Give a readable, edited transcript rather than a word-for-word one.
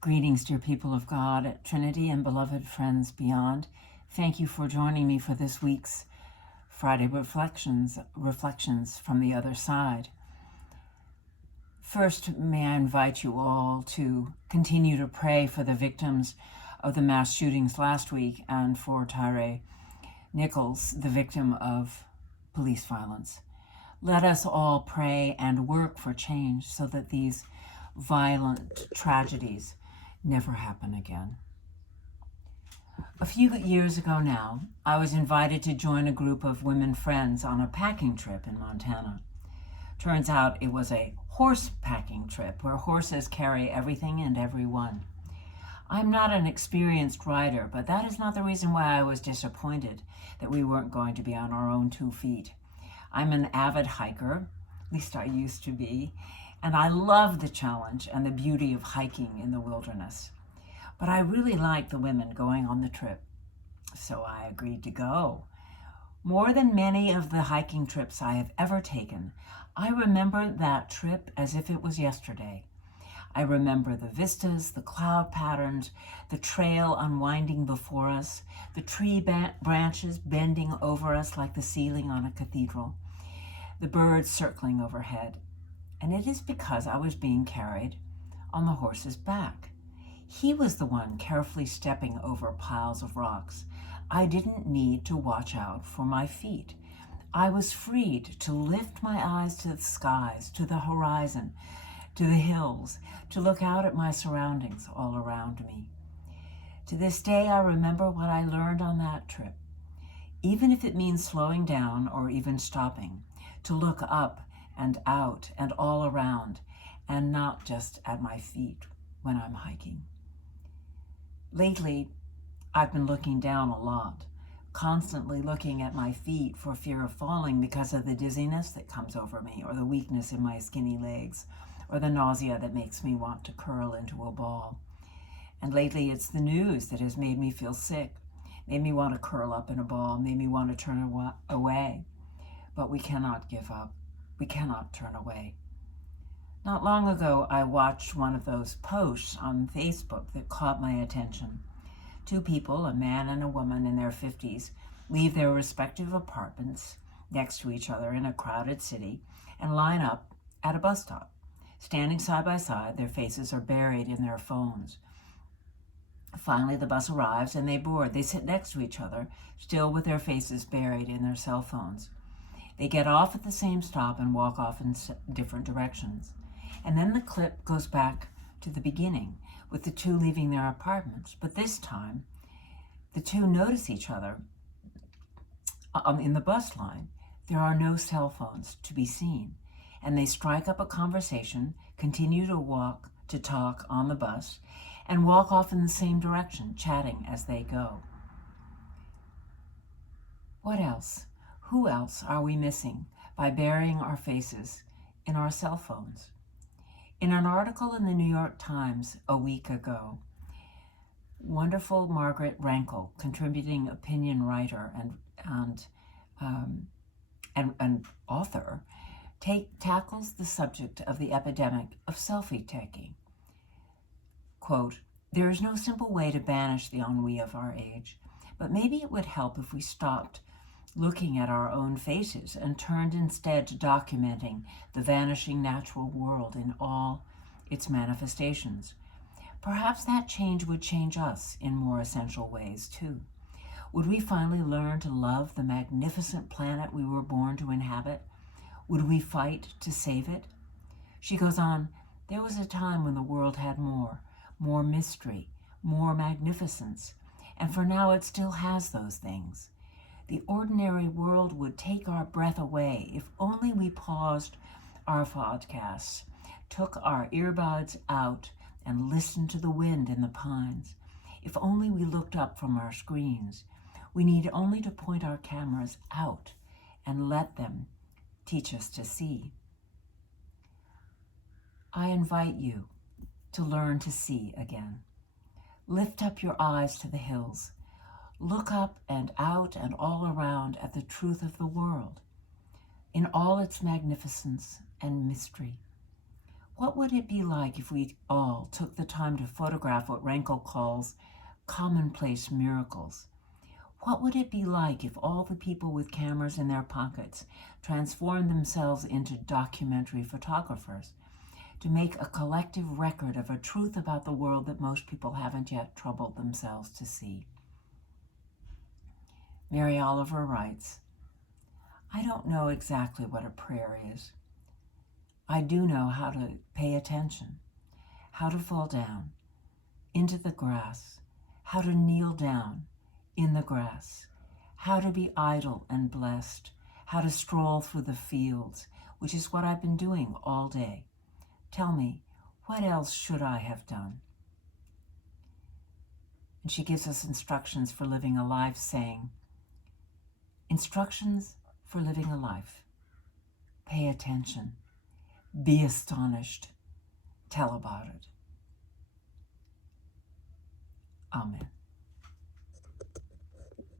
Greetings, dear people of God at Trinity and beloved friends beyond. Thank you for joining me for this week's Friday Reflections from the Other Side. First, may I invite you all to continue to pray for the victims of the mass shootings last week and for Tyre Nichols, the victim of police violence. Let us all pray and work for change so that these violent tragedies never happen again. A few years ago now, I was invited to join a group of women friends on a packing trip in Montana. Turns out it was a horse packing trip where horses carry everything and everyone. I'm not an experienced rider, but that is not the reason why I was disappointed that we weren't going to be on our own 2 feet. I'm an avid hiker, at least I used to be, and I love the challenge and the beauty of hiking in the wilderness. But I really liked the women going on the trip, so I agreed to go. More than many of the hiking trips I have ever taken, I remember that trip as if it was yesterday. I remember the vistas, the cloud patterns, the trail unwinding before us, the tree branches bending over us like the ceiling on a cathedral, the birds circling overhead. And it is because I was being carried on the horse's back. He was the one carefully stepping over piles of rocks. I didn't need to watch out for my feet. I was freed to lift my eyes to the skies, to the horizon, to the hills, to look out at my surroundings all around me. To this day, I remember what I learned on that trip. Even if it means slowing down or even stopping, to look up and out and all around, and not just at my feet when I'm hiking. Lately, I've been looking down a lot, constantly looking at my feet for fear of falling because of the dizziness that comes over me, or the weakness in my skinny legs, or the nausea that makes me want to curl into a ball. And lately, it's the news that has made me feel sick, made me want to curl up in a ball, made me want to turn away. But we cannot give up. We cannot turn away. Not long ago, I watched one of those posts on Facebook that caught my attention. 2 people, a man and a woman in their 50s, leave their respective apartments next to each other in a crowded city and line up at a bus stop. Standing side by side, their faces are buried in their phones. Finally, the bus arrives and they board. They sit next to each other, still with their faces buried in their cell phones. They get off at the same stop and walk off in different directions. And then the clip goes back to the beginning with the 2 leaving their apartments. But this time, the 2 notice each other in the bus line. There are no cell phones to be seen. And they strike up a conversation, continue to talk on the bus, and walk off in the same direction, chatting as they go. What else? Who else are we missing by burying our faces in our cell phones? In an article in the New York Times a week ago, wonderful Margaret Rankle, contributing opinion writer and author, tackles the subject of the epidemic of selfie taking. Quote, "There is no simple way to banish the ennui of our age, but maybe it would help if we stopped looking at our own faces and turned instead to documenting the vanishing natural world in all its manifestations. Perhaps that change would change us in more essential ways too. Would we finally learn to love the magnificent planet we were born to inhabit? Would we fight to save it?" She goes on, "There was a time when the world had more mystery, more magnificence, and for now it still has those things. The ordinary world would take our breath away if only we paused our podcasts, took our earbuds out and listened to the wind in the pines. If only we looked up from our screens. We need only to point our cameras out and let them teach us to see." I invite you to learn to see again. Lift up your eyes to the hills. Look up and out and all around at the truth of the world in all its magnificence and mystery. What would it be like if we all took the time to photograph what Rankel calls commonplace miracles? What would it be like if all the people with cameras in their pockets transformed themselves into documentary photographers to make a collective record of a truth about the world that most people haven't yet troubled themselves to see? Mary Oliver writes, I don't know exactly what a prayer is. I do know how to pay attention, how to fall down into the grass, how to kneel down in the grass, how to be idle and blessed, how to stroll through the fields, which is what I've been doing all day. Tell me, what else should I have done? And she gives us instructions for living a life, saying, instructions for living a life. Pay attention. Be astonished. Tell about it. Amen.